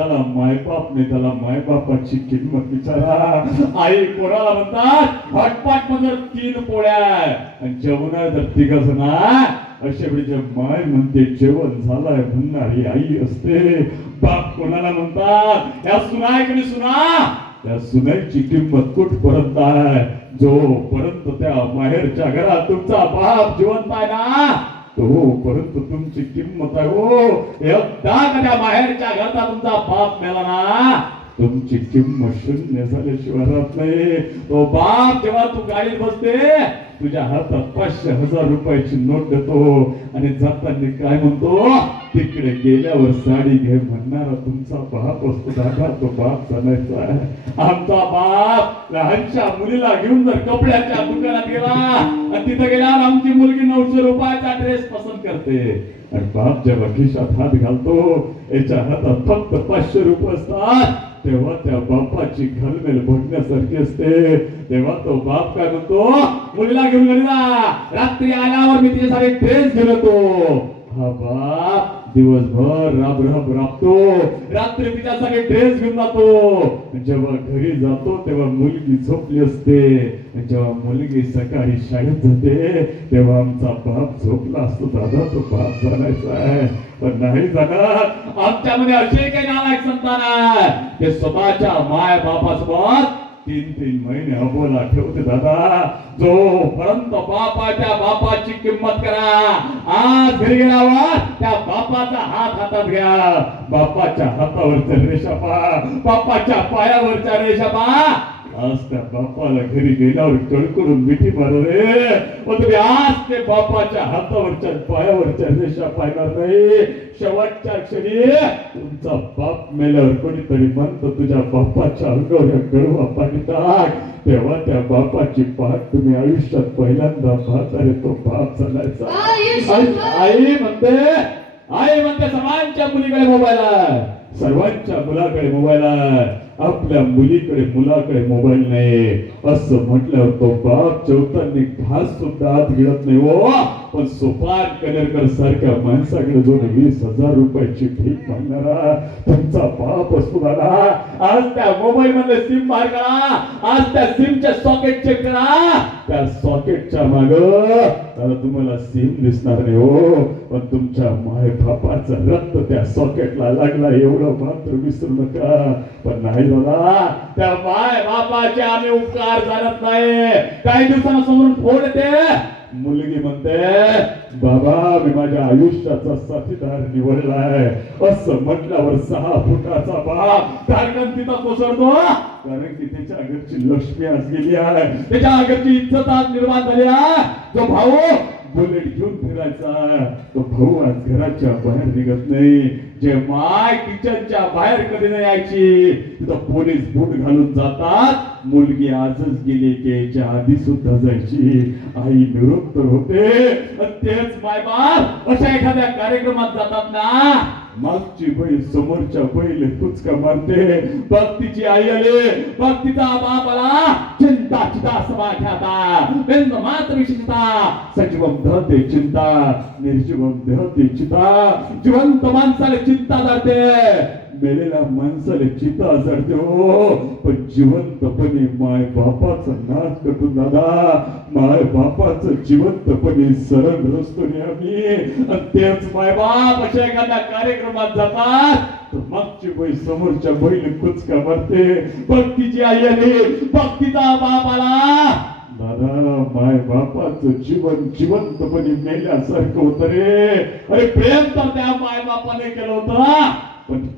त्याला मायबाप नाही त्याला मायबापाची किंमत विचारा. आई कोणाला म्हणतात हटपाट म्हणजे तीन पोळ्या आणि जेवण तर तिघ ना अशा वेळी जे माय म्हणते जेवण झालाय म्हणणारी आई असते. बाप कोणाला म्हणतात या सुनायकडे सुना? त्या सुनाईची किंमत कुठपर्यंत आहे? जो पर्यंत त्या माहेरच्या घरात तुमचा बाप जिवंत आहे ना हो परंतु तुमची किंमत आहे. हो एकदा कद्या बाहेरच्या घरचा तुमचा बाप मेला ना. तुमची किंमत शून्य झाल्याशिवाय राहत नाही. तो बाप जेव्हा तू गाडीत बसते तुझ्या हातात पाचशे हजार रुपयाची नोट देतो. आणि जाताना काय म्हणतो? तिकडे गेल्यावर साडी घे म्हणणारा तुमचा बाप असतो दादा. तो बाप चालायचा आहे. आमचा बाप लहानच्या मुलीला घेऊन जर कपड्याच्या दुकानात गेला आणि तिथं गेल्यावर आमची मुलगी नऊशे रुपयाचा ड्रेस पसंत करते. आणि बाप जेव्हा खिशात हात घालतो याच्या हातात फक्त पाचशे रुपये असतात. तेव्हा त्या बापाची घालमेल बघण्यासारखी असते. तेव्हा तो बाप काय म्हणतो मुलीला घेऊन घरी जा. रात्री आल्यावर मी तिच्यासाठी ड्रेस घेऊन येतो. हा बाप दिवसभर राब राब राबतो. रात्री तिच्यासाठी ड्रेस घेऊन जातो. जेव्हा घरी जातो तेव्हा मुलगी झोपली असते. जेव्हा मुलगी सकाळी शाळेत जाते तेव्हा आमचा बाप झोपला असतो. दादा तो बाप जाणायचा आहे. पण नाही जाणार. आमच्यामध्ये असे काही नालायक संतान आहे ते स्वतःच्या माय बापासोबत तीन तीन महिने अबोला ठेवते दादा. जोपर्यंत बापाच्या बापाची किंमत करा आज घरी गेल्यावर त्या बापाचा हात हातात घ्या. बापाच्या हातावरच्या रेषा पा बापाच्या पायावरच्या रेषा पहा. आज त्या बापाला घरी गेल्यावर कळकडून मिठी मार रे. तुम्ही आज ते बापाच्या हातावरच्या पायावरच्या रेषा पाहणार नाही. शेवटच्या क्षणी तुमचा बाप मेल्यावर कोणीतरी म्हणतो तुझ्या बापाच्या अंगावर गळवा पाणी टाक. तेव्हा त्या बापाची पाठ तुम्ही आयुष्यात पहिल्यांदा पाहता रे तो बाप चालायचा. आई आई म्हणते आई म्हणते सर्वांच्या मुलीकडे मोबाईल आहे. सर्वांच्या मुलाकडे मोबाईल आहे. आपल्या मुलीकडे मुलाकडे मोबाईल नाही असं म्हटल्यावर तो बाप चौथांनी घास सुद्धा आत गिळत नाही. हो पण सोपान कनेरकर सारख्या माणसाकडे जो वीस हजार रुपयाची भीक मागणारा तुमचा बाप असतो दादा आज त्या मोबाईल मध्ये सिम मार करा. आज त्या सिमच्या सॉकेट चेक करा. त्या सॉकेटच्या माग त्याला तुम्हाला सिम दिसणार नाही हो पण तुमच्या माय बापाचं रक्त त्या सॉकेटला लागला एवढं मात्र विसरू नका. पण नाही दादा त्या माय बापाचे आम्ही उपकार जाणत नाही. काही दिवसांसमोरून फोन येते. मुलगी म्हणते बाबा मी माझ्या आयुष्याचा साथीदार निवडलाय असं म्हटल्यावर सहा फुटाचा बाप कारण तिथं कोसळतो. कारण की त्याच्या घरची लक्ष्मी आज गेली आहे. त्याच्या घरची इज्जत आज निर्माण झाली आहे. तो भाऊ बुलेट घेऊन फिरायचा तो भाऊ आज घराच्या बाहेर निघत नाही. जे माय किचनच्या बाहेर कधी नाही यायची तिथं पोलीस बूट घालून जातात. मुलगी आजच गेली की याच्या आधी सुद्धा जायची. आई निरोप तर होते तेच माय बाप अशा एखाद्या कार्यक्रमात जातात ना. मागची बैल समोरच्या बैल कुचका मारते. बघ तिची आई आले. बघ तिचा बाप आला. चिंता चिता समाख्याता बिंद मात्र विशिष्टता सजीवम धरते चिंता. निर्जीवम धरते चिता. जिवंत माणसाला चिंता धरते. मेलेल्या माणसाला चिता जडते हो पण जिवंतपणे माय बापाचा नाश कटून दादा. माय बापाचं जिवंतपणे सरण रचतो आम्ही. आणि तेच माय बाप अशा एखाद्या कार्यक्रमात जातात. मागची बाई समोरच्या बैल कुचका मारते. भक्तीची आई आली. भक्तीचा बाप आला. दादा माय बापाचं जीवन जिवंतपणे मेल्यासारखं होत रे. अरे प्रेम तर त्या माय बापाने केलं होतं.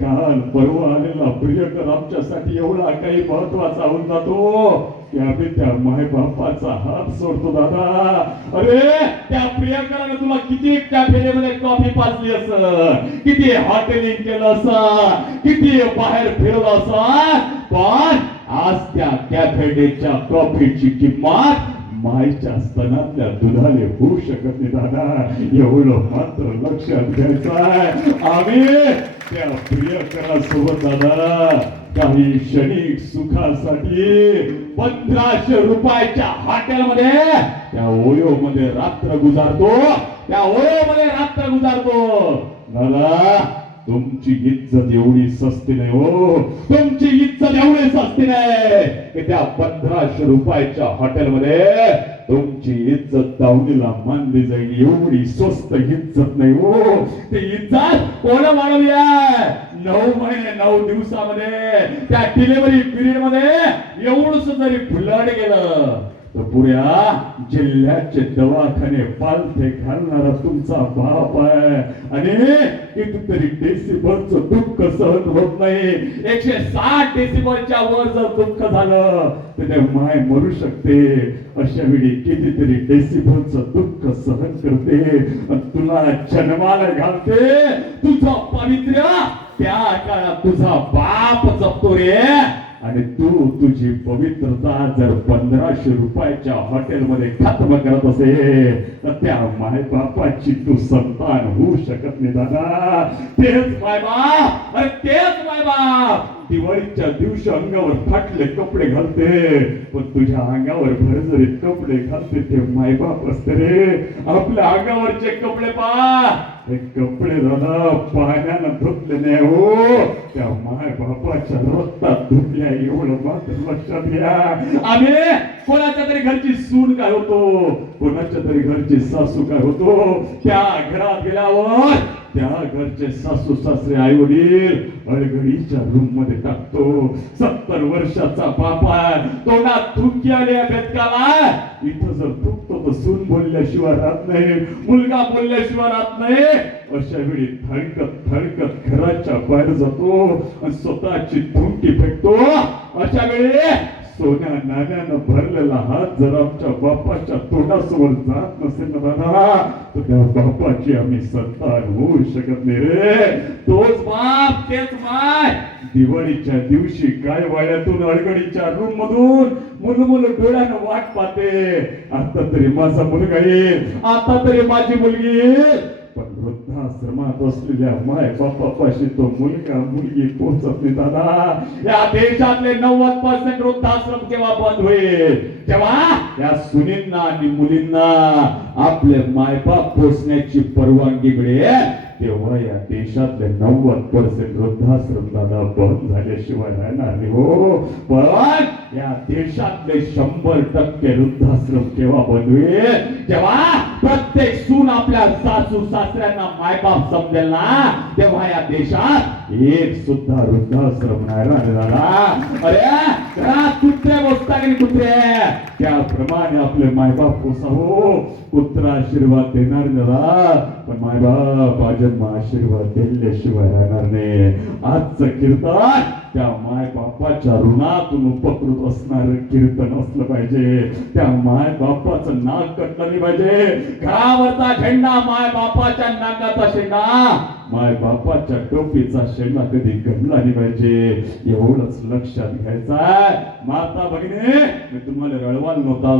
काल परवा आलेला प्रियकर आमच्यासाठी एवढा काही महत्त्वाचा होऊन जातो की आम्ही त्या मायबापाचा हात सोडतो दादा. अरे त्या प्रियकराने तुला किती कॅफेमध्ये कॉफी पाजली अस? किती हॉटेलिंग केलं असं? किती बाहेर फिरलं असा? पण आज त्या कॅफेडेच्या कॉफीची किंमत माईच्या स्तनातल्या दुधाने होऊ शकत नाही दादा. एवढं मात्र लक्षात घ्यायचं आहे आम्ही त्या प्रियकरासोबत दादा काही क्षणिक सुखासाठी पंधराशे रुपयाच्या हॉटेलमध्ये त्या ओयो मध्ये रात्र गुजारतो. त्या ओयो मध्ये रात्र गुजारतो. दादा तुमची इज्जत एवढी सस्ती नाही हो. तुमची इज्जत एवढी सस्ती नाही. की त्या पंधराशे रुपयाच्या हॉटेलमध्ये तुमची इज्जत दावणीला मानली जाईल एवढी स्वस्त इज्जत नाही. हो ती इज्जत कोण वाढवली आहे? नऊ महिने नऊ दिवसामध्ये त्या डिलिव्हरी पिरियडमध्ये एवढस जरी फुलड गेलं तर पुऱ्या जिल्ह्याचे दवाखाने पालथे घालणारा तुमचा बाप आहे. आणि कितीतरी डेसिबलचं दुःख सहन होत नाही. एकशे साठ डेसिबलच्या वर जर दुःख झालं तर ते माय मरू शकते. अशा वेळी कितीतरी डेसिबलचं दुःख सहन करते. तुला जन्माला घालते. तुझं पवित्र त्या काळात तुझा बाप जपतो रे. आणि तू तुझी पवित्रता जर पंधराशे रुपयाच्या हॉटेलमध्ये खत्म करत असेल तर त्या मायबापाची तू संतान होऊ शकत नाही दादा. तेच मायबाप. अरे तेच मायबाप. दिवाळीच्या दिवशी अंगावर फाटले कपडे घालते. पण तुझ्या अंगावर भरजरीत कपडे घालते ते मायबाप असते रे. आपल्या अंगावरचे कपडे पा. हे कपडे दादा पाण्यानं धुतले नाही हो. त्या माय बापाच्या रक्तात धुतल्या एवढं मात्र लक्षात घ्या. आम्ही कोणाच्या तरी घरची सून काय होतो? कोणाच्या तरी घरची सासू काय होतो? त्या घरात गेल्यावर त्या घरचे सासू सासरे आई वडील अडगडीच्या रूममध्ये टाकतो. सत्तर वर्षाचा बापा तोंडात थुकी आली या इथं जर थुकतो तर सून बोलल्याशिवाय राहत नाही मुलगा बोलल्याशिवाय राहत नाही. अशा वेळी थडकत थडकत घराच्या बाहेर जातो आणि स्वतःची थुंकी फेकतो. अशा वेळी सोन्या नाण्यानं भरलेला हात जर आमच्या बापाच्या तोंडासमोर जात नसेल ना दादा तर त्या बापाची आम्ही संतान होऊ शकत नाही रे. तोच बाप तेच माय. दिवाळीच्या दिवशी काय वाड्यातून अडगडीच्या रूम मधून मुल मुल डोळ्यानं वाट पाहते. आता तरी माझा मुलगा येईल आता तरी माझी मुलगी येईल. वृद्धाश्रमात असलेल्या माय बापापाशी तो मुलगा मुलगी पोहोचत नाही दादा या देशातले नव्वद पर्सेंट वृद्धाश्रम केव्हा बंद होईल तेव्हा या सुनींना आणि मुलींना आपले मायबाप पोचण्याची परवानगी मिळेल तेव्हा या देशातले नव्वद पर्सेंट वृद्धाश्रम बंद झाल्याशिवाय राहणार नाही. हो, हो, हो पण या देशातले शंभर टक्के वृद्धाश्रम केव्हा बंद तेव्हा प्रत्येक सून आपल्या सासू सासऱ्यांना मायबाप समजेल ना तेव्हा या देशात एक सुद्धा वृद्धाश्रम नाही राहणार. दादा अरे घरात कुत्रे बसता की कुत्रे? त्याप्रमाणे आपले मायबाप पोसावो पुत्र आशीर्वाद देणार दादा पण मायबाप जन्म आशीर्वाद दिल्याशिवाय राहणार नाही. आजचं कीर्तन त्या मायबापाच्या ऋणातून उपकृत असणार कीर्तन असलं पाहिजे. त्या मायबापाचं नाक कटलं पाहिजे. घरावरचा झेंडा माय बापाच्या नाकाचा शेंडा माय बापाच्या टोपीचा शेंडा कधी गमला नाही पाहिजे? एवढंच लक्षात घ्यायचं माता भगिनी मी तुम्हाला रळवाल नव्हता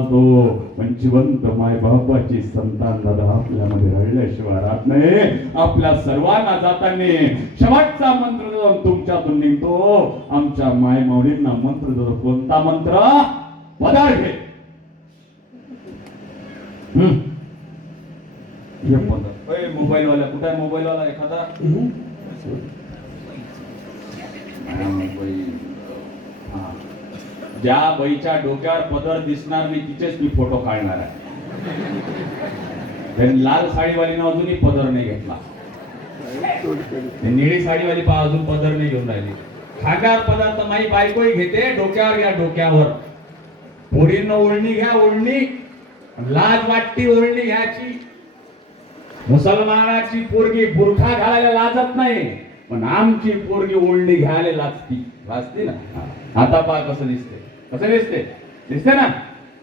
पण जिवंत माय बापाची संतान दादा आपल्यामध्ये रळल्याशिवाय राहत नाही. आपल्या सर्वांना जाताना शेवटचा मंत्र जाऊन तुमच्यातून निघतो. आमच्या माय माऊलींना मंत्र जो कोणता मंत्र? पदार्थ. घे हम्म. ये पदार ओय, मोबाईल वाला कुठे आहे मोबाईल वाला एखादा. ज्या बाईच्या डोक्यावर पदर दिसणार नाही तिचेच मी फोटो काढणार आहे त्यांनी लाल साडीवालीनं अजूनही पदर नाही घेतला निळी साडीवाली पा अजून पदर नाही घेऊन राहिली खागार पदार्थ माई बायकोही घेते डोक्यावर घ्या डोक्यावर पोरीनं ओढणी घ्या ओढणी लाज वाटती ओढणी घ्यायची मुसलमानाची पोरगी बुरखा घालायला लाजत नाही पण आमची पोरगी ओढणी घ्यायला लाजती. लाजते ना? आता पहा कसं दिसते कसं दिसते दिसते ना?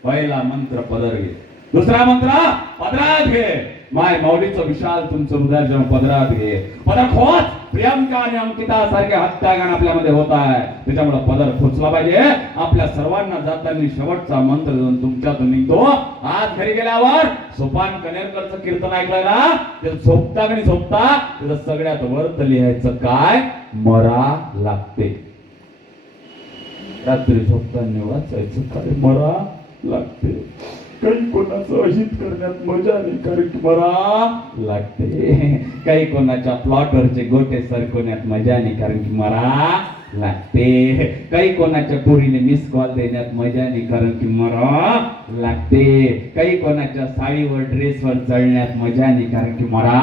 पहिला मंत्र पदर घे. दुसरा मंत्र पदरात घे. माय माऊलीचं विशाल तुमचं हृदय जेव्हा पदरात घे पण खोच प्रियंका आणि अंकिता सारखे हत्यागान आपल्यामध्ये होत आहे. त्याच्यामुळे पदर खोचला पाहिजे. आपल्या सर्वांना जाताना शेवटचा मंत्र देऊन तुमच्यातून निघतो. आज घरी गेल्यावर सोपान कनेरकरचं कीर्तन ऐकलं ना ते झोपता आणि झोपता? त्याचं सगळ्यात वर्त लिहायचं काय? मरा लागते. रात्री झोपताना वाचायचं काय? मरा लागते. काही कोणाचं अहित करण्यात मजा नाही कारण की लागते. काही कोणाच्या प्लॉटवरचे गोटे सरकवण्यात मजा नाही कारण की मरा लागते. काही कोणाच्या पोरीने मिस कॉल देण्यात मजा नाही कारण की मरा लागते. काही कोणाच्या साडीवर ड्रेसवर चढण्यात मजा नाही कारण की मरा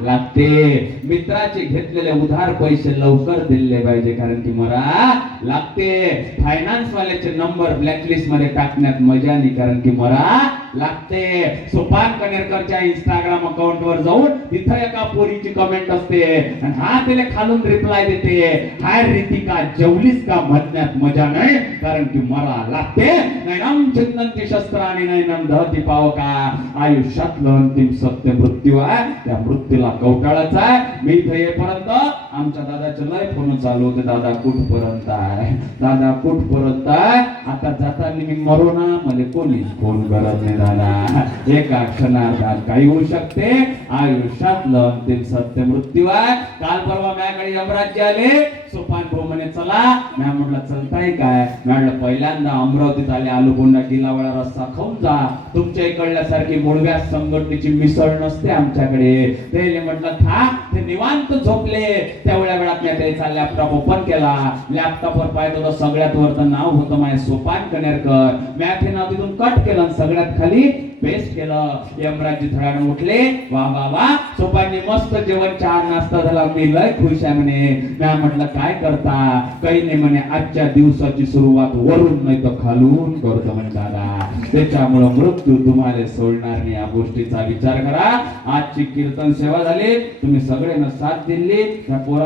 लागते. मित्राचे घेतलेले उधार पैसे लवकर दिले पाहिजे कारण की मला लागते. फायनान्स वाल्याचे नंबर ब्लॅकलिस्टमध्ये टाकण्यात मजा नाही कारण की मला लागते. सुपान कनेरकरच्या इंस्टाग्राम अकाउंट वर जाऊन तिथं एका पोरीची कमेंट असते. आणि हा तिला खालून रिप्लाय देते. हाय रितिका जेवलीस का? म्हणण्यात मजा नाही कारण की मला लागते. नैनम चिंतनती शस्त्र आणि नैनम दहती पावका. आयुष्यातलं अंतिम सत्य मृत्यू आहे. त्या मृत्यूला कवटाळाच आहे. मी इथं येईपर्यंत आमच्या दादाचे लय फोन चालू होते दादा कुठपर्यंत आहे? दादा कुठपर्यंत आहे? आता जाताना मी मरू ना. मला कोणीच फोन करत नाही दादा. एका क्षणार्धात काही होऊ शकते. आयुष्यातलं अंतिम सत्य मृत्यू आहे. काल परवा माझ्याकडे यमराज्य आले सोपान म्हणे चला. मी म्हटलं चलताय काय? म्हटलं पहिल्यांदा अमरावतीत आले आलू बोंडा गिलावळा रस्ता खाऊन जा. तुमच्या इकडल्यासारखी मुळव्या संघटनेची मिसळ नसते आमच्याकडे. ते म्हटलं था ते निवांत झोपले. तेवढ्या वेळात मी त्याचा लॅपटॉप ओपन केला. लॅपटॉपवर पाहिजे होतं सगळ्यात वरचं नाव होतं माझ्या सोपान कनेरकर मी ते नाव तिथून कट केलं सगळ्यात खाली पेस्ट केलं. यमराजी थोड्यानं उठले. वा वा वा. सोपांनी मस्त जेवण चहा नाश्ता झाला. मी लय खुश आहे म्हणे. मी म्हटलं काय करता? काही नाही म्हणे आजच्या दिवसाची सुरुवात वरून नाही तर खालून करतो म्हणे दादा. त्याच्यामुळं मृत्यू तुम्हाला सोडणार नाही. या गोष्टीचा विचार करा. आजची कीर्तन सेवा झाली. तुम्ही सगळ्यांना साथ दिली. त्या पोरा